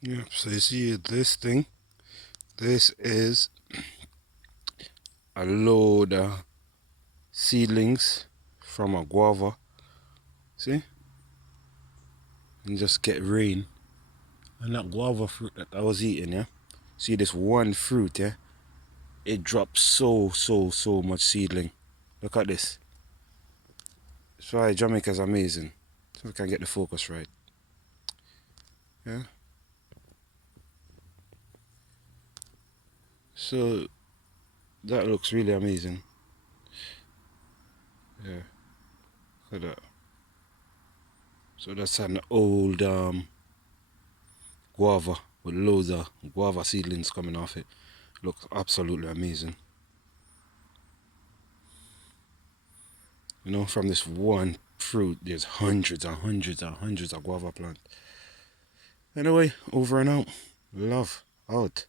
Yeah, so you see this thing, this is a load of seedlings from a guava. See? And just get rain. And that guava fruit that I was eating, yeah? See this one fruit, yeah? It drops so much seedling. Look at this. That's why Jamaica's amazing. So we can get the focus right. Yeah? So that looks really amazing. Yeah, look at that. So that's an old guava with loads of guava seedlings coming off it. Looks absolutely amazing. You know, from this one fruit, there's hundreds and hundreds and hundreds of guava plants. Anyway, over and out. Love. Out.